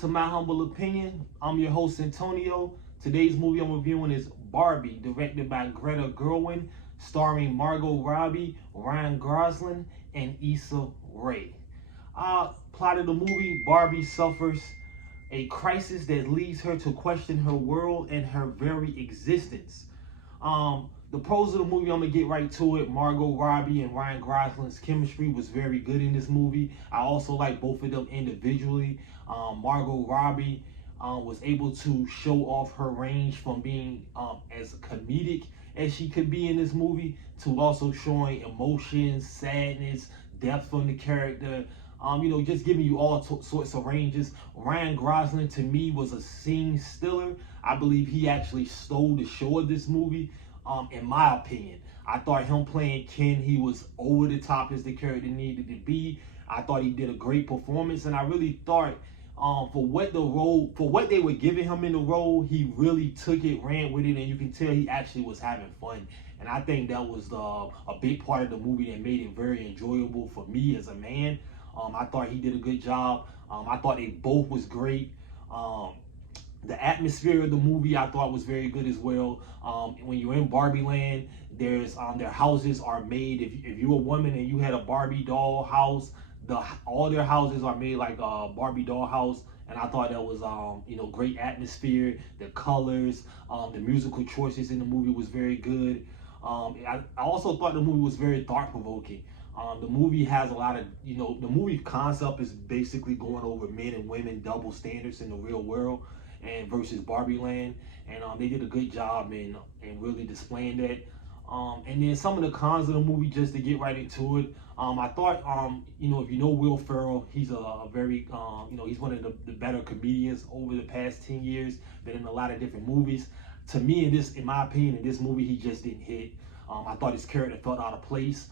to My Humble Opinion. I'm your host, Antonio. Today's movie I'm reviewing is Barbie, directed by Greta Gerwig, starring Margot Robbie, Ryan Gosling, and Issa. Plot of the movie: Barbie suffers a crisis that leads her to question her world and her very existence. The pros of the movie, I'm gonna get right to it. Margot Robbie and Ryan Gosling's chemistry was very good in this movie. I also like both of them individually. Margot Robbie was able to show off her range from being as comedic as she could be in this movie to also showing emotions, sadness, depth from the character. Just giving you all sorts of ranges. Ryan Gosling, to me, was a scene stealer. I believe he actually stole the show of this movie, in my opinion. I thought him playing Ken, he was over the top as the character needed to be. I thought he did a great performance, and I really thought for what they were giving him in the role, he really took it, ran with it, and you can tell he actually was having fun. And I think that was a big part of the movie that made it very enjoyable for me as a man. I thought he did a good job. I thought they both was great. The atmosphere of the movie I thought was very good as well. When you're in Barbie Land, there's their houses are made. If you're a woman and you had a Barbie doll house, all their houses are made like a Barbie doll house. And I thought that was great atmosphere. The colors, the musical choices in the movie was very good. I also thought the movie was very thought provoking. The movie has a lot of, the movie concept is basically going over men and women double standards in the real world and versus Barbie Land, and they did a good job in really displaying that. And then some of the cons of the movie, just to get right into it, I thought, if you know Will Ferrell, he's a very, he's one of the better comedians over the past 10 years, been in a lot of different movies. To me, in my opinion, in this movie, he just didn't hit. I thought his character felt out of place.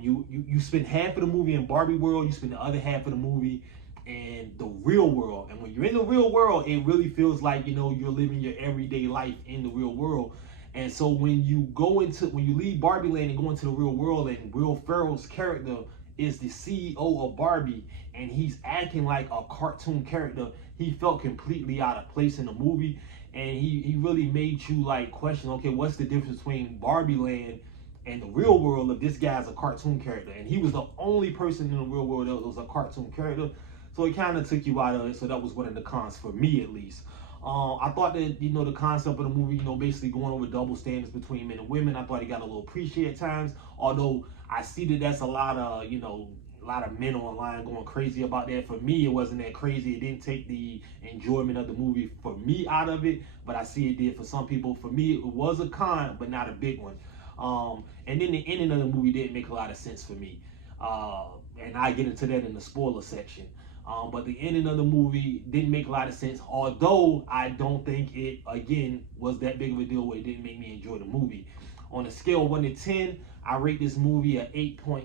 You spend half of the movie in Barbie world, you spend the other half of the movie in the real world. And when you're in the real world, it really feels like, you're living your everyday life in the real world. And so when you leave Barbie Land and go into the real world, and Will Ferrell's character is the CEO of Barbie, and he's acting like a cartoon character, he felt completely out of place in the movie. And he really made you like question, okay, what's the difference between Barbie Land and the real world if this guy's a cartoon character? And he was the only person in the real world that was a cartoon character. So it kind of took you out of it. So that was one of the cons for me, at least. I thought that, the concept of the movie, basically going over double standards between men and women, I thought it got a little preachy at times. Although I see that that's a lot of men online going crazy about that. For me, it wasn't that crazy. It didn't take the enjoyment of the movie for me out of it, but I see it did for some people. For me, it was a con, but not a big one. And then the ending of the movie didn't make a lot of sense for me. And I get into that in the spoiler section. But the ending of the movie didn't make a lot of sense, although I don't think it, again, was that big of a deal where it didn't make me enjoy the movie. On a scale of 1 to 10, I rate this movie at 8.5.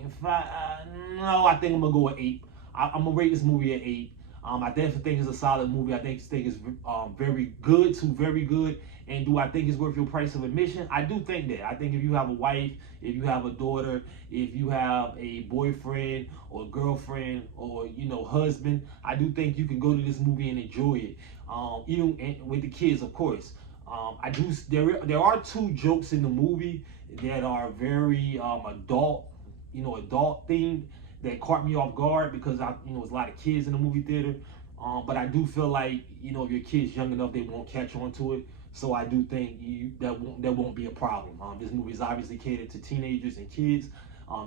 No, I think I'm going to go with 8. I'm going to rate this movie at 8. I definitely think it's a solid movie. I think it's very good to very good. And do I think it's worth your price of admission? I do think that. I think if you have a wife, if you have a daughter, if you have a boyfriend or girlfriend or husband, I do think you can go to this movie and enjoy it. Even with the kids, of course. There are 2 jokes in the movie that are very adult themed, that caught me off guard because there's a lot of kids in the movie theater. But I do feel like, if your kid's young enough, they won't catch on to it. So I do think that won't be a problem. This movie is obviously catered to teenagers and kids.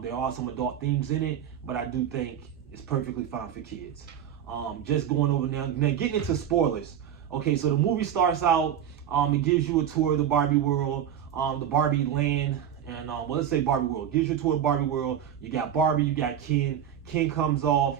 There are some adult themes in it, but I do think it's perfectly fine for kids. Just going over now getting into spoilers. Okay, so the movie starts out, it gives you a tour of the Barbie world, the Barbie Land, and let's say Barbie world. Gives you a tour of Barbie world. You got Barbie, you got Ken. Ken comes off.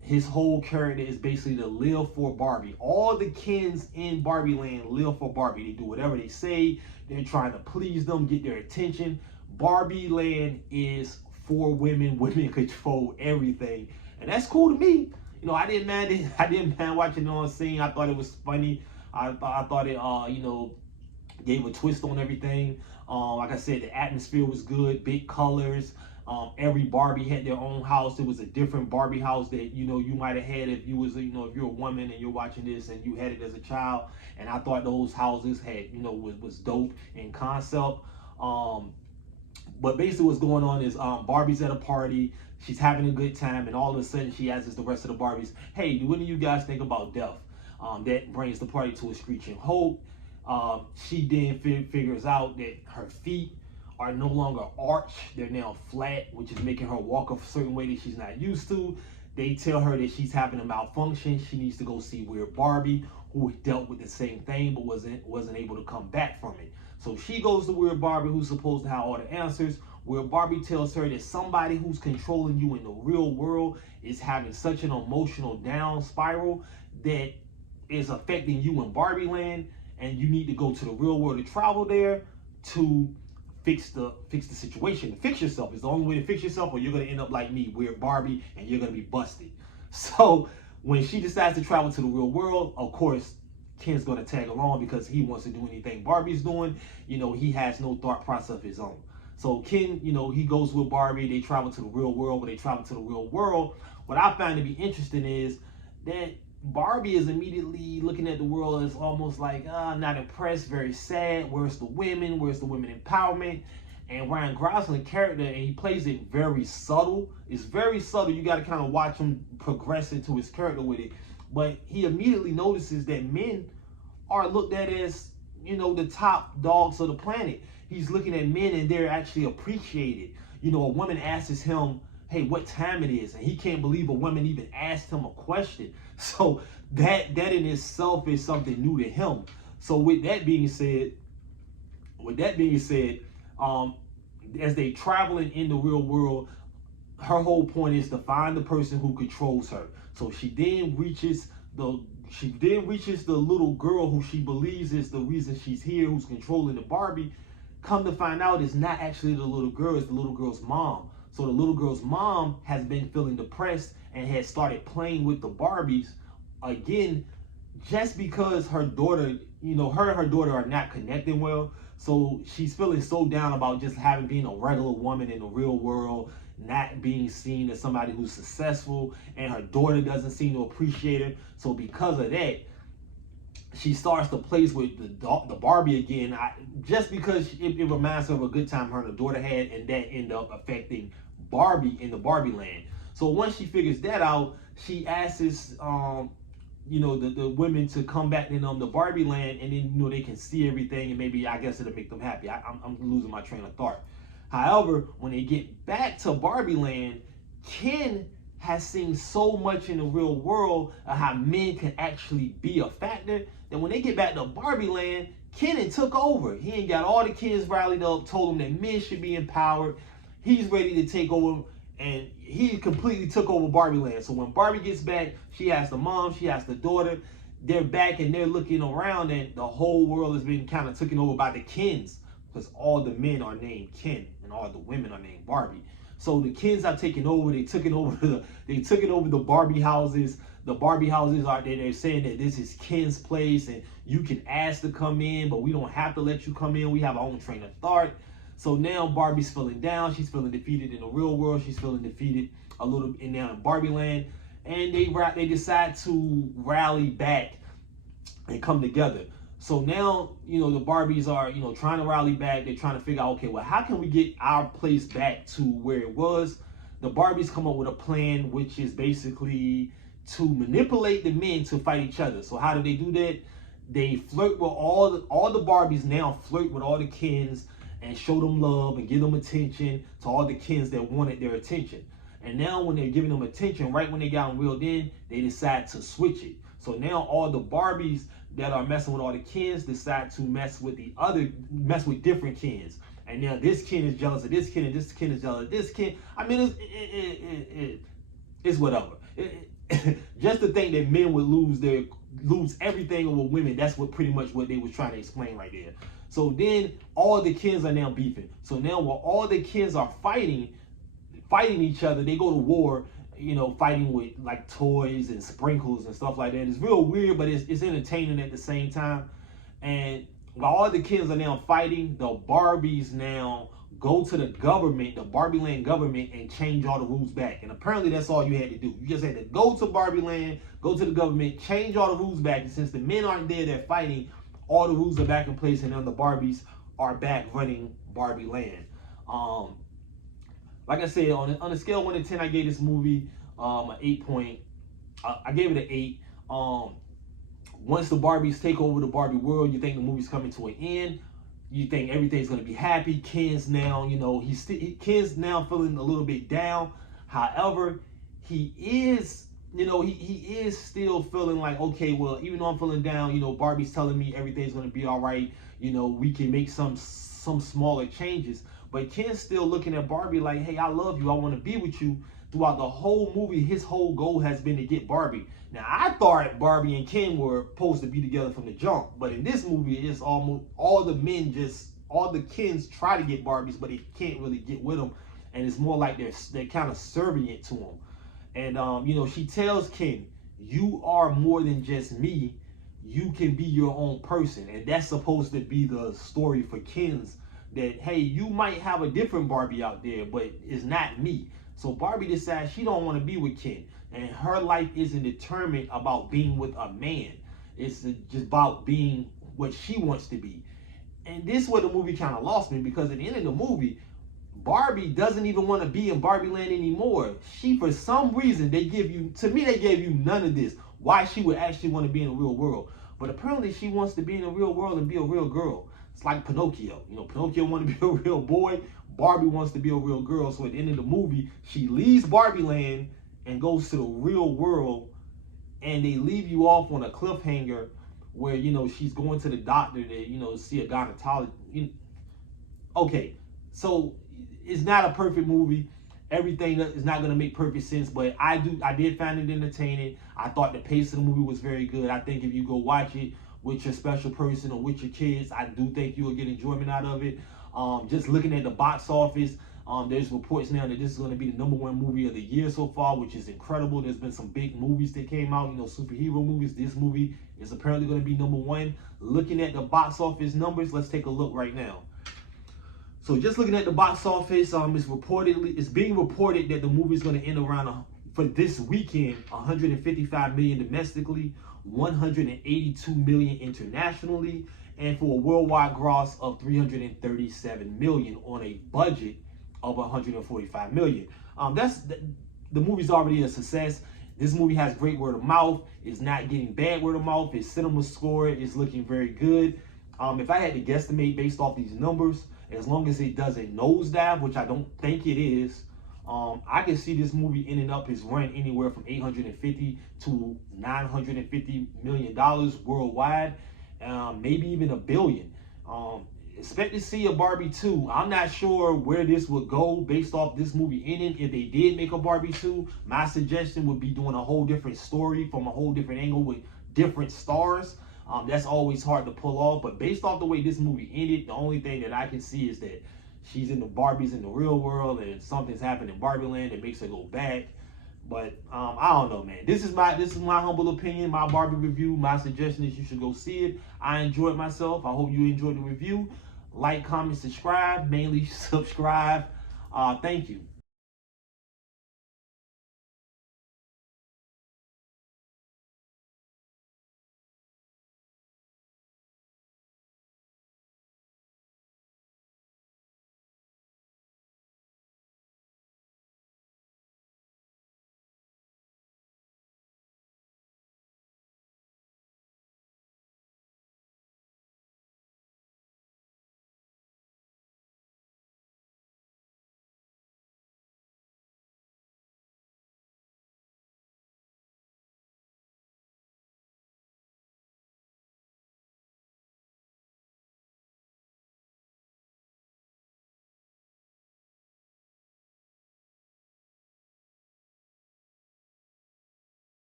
His whole character is basically to live for Barbie. All the Kens in Barbie Land live for Barbie. They do whatever they say. They're trying to please them, get their attention. Barbie Land is for women. Women control everything, and that's cool to me. I didn't mind it. I didn't mind watching it on scene. I thought it was funny. I thought it, gave a twist on everything. Like I said, the atmosphere was good. Big colors. Every Barbie had their own house. It was a different Barbie house that you might have had if you was if you're a woman and you're watching this and you had it as a child. And I thought those houses had was dope in concept. But basically what's going on is Barbie's at a party. She's having a good time, and all of a sudden she asks the rest of the Barbies, "Hey, what do you guys think about death?" That brings the party to a screeching halt. She then figures out that her feet are no longer arched, they're now flat, which is making her walk a certain way that she's not used to. They tell her that she's having a malfunction. She needs to go see Weird Barbie, who dealt with the same thing but wasn't able to come back from it. So she goes to Weird Barbie, who's supposed to have all the answers. Weird Barbie tells her that somebody who's controlling you in the real world is having such an emotional down spiral that is affecting you in Barbie Land, and you need to go to the real world to travel there to fix the situation. To fix yourself is the only way to fix yourself, or you're gonna end up like me, Weird Barbie, and you're gonna be busted. So when she decides to travel to the real world, of course, Ken's gonna tag along because he wants to do anything Barbie's doing. He has no thought process of his own. So Ken, he goes with Barbie. They travel to the real world. When they travel to the real world, what I found to be interesting is that Barbie is immediately looking at the world as almost like, not impressed, very sad. Where's the women? Where's the women empowerment? And Ryan Gosling character, and he plays it very subtle. It's very subtle. You got to kind of watch him progress into his character with it. But he immediately notices that men are looked at as, the top dogs of the planet. He's looking at men and they're actually appreciated. A woman asks him, "Hey, what time it is?" And he can't believe a woman even asked him a question. So that in itself is something new to him. So with that being said, as they traveling in the real world, her whole point is to find the person who controls her. So she then reaches the little girl who she believes is the reason she's here, who's controlling the Barbie. Come to find out, it's not actually the little girl, it's the little girl's mom. So the little girl's mom has been feeling depressed and has started playing with the Barbies again, just because her daughter, her and her daughter are not connecting well. So she's feeling so down about just being a regular woman in the real world, not being seen as somebody who's successful, and her daughter doesn't seem to appreciate her. So because of that, she starts to play with the Barbie again, just because it reminds her of a good time her and her daughter had, and that ended up affecting Barbie in the Barbie Land. So once she figures that out, she asks the women to come back in the Barbie Land, and then they can see everything, and maybe I guess it'll make them happy. I'm losing my train of thought. However, when they get back to Barbie Land, Ken has seen so much in the real world of how men can actually be a factor that when they get back to Barbie Land, Ken took over. He ain't got all the kids rallied up, told them that men should be empowered. He's ready to take over, and he completely took over Barbie Land. So when Barbie gets back, she has the mom, she has the daughter. They're back and they're looking around, and the whole world has been kind of taken over by the Kens, because all the men are named Ken and all the women are named Barbie. So the Kens are taking over. They took it over the Barbie houses. The Barbie houses they're saying that this is Ken's place and you can ask to come in, but we don't have to let you come in. We have our own train of thought. So now Barbie's feeling down. She's feeling defeated in the real world. She's feeling defeated a little in now in Barbie Land, and they decide to rally back and come together. So now, the Barbies are, trying to rally back. They're trying to figure out, okay, well, how can we get our place back to where it was? The Barbies come up with a plan, which is basically to manipulate the men to fight each other. So how do they do that? They flirt with all the Barbies now flirt with all the Kens and show them love and give them attention to all the Kens that wanted their attention. And now when they're giving them attention, right when they got them reeled in, they decide to switch it. So now all the Barbies that are messing with all the Kens decide to mess with different Kens. And now this Ken is jealous of this Ken, and this Ken is jealous of this Ken. I mean, it's whatever. Just to think that men would lose everything over women, that's pretty much what they was trying to explain right there. So then all the Kens are now beefing. So now while all the Kens are fighting each other, they go to war, fighting with like toys and sprinkles and stuff like that. It's real weird, but it's entertaining at the same time. And while all the Kens are now fighting, the Barbies now go to the government, the Barbie Land government, and change all the rules back. And apparently that's all you had to do. You just had to go to Barbie Land, go to the government, change all the rules back. And since the men aren't there, they're fighting, all the rules are back in place, and then the Barbies are back running Barbie Land. Like I said, on a scale of 1 to 10, I gave this movie an 8 point. I gave it an 8. Once the Barbies take over the Barbie world, you think the movie's coming to an end. You think everything's gonna be happy. Ken's now, you know, Ken's now feeling a little bit down. However, he is, you know, he is still feeling like, okay, well, even though I'm feeling down, you know, Barbie's telling me everything's gonna be all right. You know, we can make some smaller changes. But Ken's still looking at Barbie like, hey, I love you. I want to be with you. Throughout the whole movie, his whole goal has been to get Barbie. Now, I thought Barbie and Ken were supposed to be together from the jump. But in this movie, it's almost all the Kens try to get Barbies, but they can't really get with them. And it's more like they're kind of serving it to him. And, you know, she tells Ken, you are more than just me. You can be your own person. And that's supposed to be the story for Ken's, that, hey, you might have a different Barbie out there, but it's not me. So Barbie decides she don't want to be with Ken. And her life isn't determined about being with a man. It's just about being what she wants to be. And this is where the movie kind of lost me, because at the end of the movie, Barbie doesn't even want to be in Barbie Land anymore. She, for some reason, they gave you none of this. Why she would actually want to be in the real world. But apparently she wants to be in the real world and be a real girl. It's like Pinocchio. You know, Pinocchio wanted to be a real boy. Barbie wants to be a real girl. So at the end of the movie, she leaves Barbie Land and goes to the real world. And they leave you off on a cliffhanger where, you know, she's going to the doctor to, you know, see a gynecologist. Okay, so it's not a perfect movie. Everything is not going to make perfect sense, but I did find it entertaining. I thought the pace of the movie was very good. I think if you go watch it with your special person or with your kids, I do think you will get enjoyment out of it. Just looking at the box office, there's reports now that this is going to be the #1 movie of the year so far, which is incredible. There's been some big movies that came out, you know, superhero movies. This movie is apparently going to be #1. Looking at the box office numbers, let's take a look right now. So just looking at the box office, it's being reported that the movie is going to end around, for this weekend, 155 million domestically, 182 million internationally, and for a worldwide gross of 337 million on a budget of 145 million. The movie's already a success. This movie has great word of mouth. It's not getting bad word of mouth. Its cinema score is looking very good. If I had to guesstimate based off these numbers, as long as it doesn't nosedive, which I don't think it is, I can see this movie ending up its run anywhere from $850 to $950 million worldwide, maybe even $1 billion. Expect to see a Barbie 2. I'm not sure where this would go based off this movie ending. If they did make a Barbie 2, my suggestion would be doing a whole different story from a whole different angle with different stars. That's always hard to pull off, but based off the way this movie ended, the only thing that I can see is that she's in the Barbies in the real world and something's happened in Barbie Land that makes her go back. But I don't know, man. This is my humble opinion, my Barbie review. My suggestion is you should go see it. I enjoyed myself. I hope you enjoyed the review. Like, comment, subscribe. Mainly subscribe. Thank you.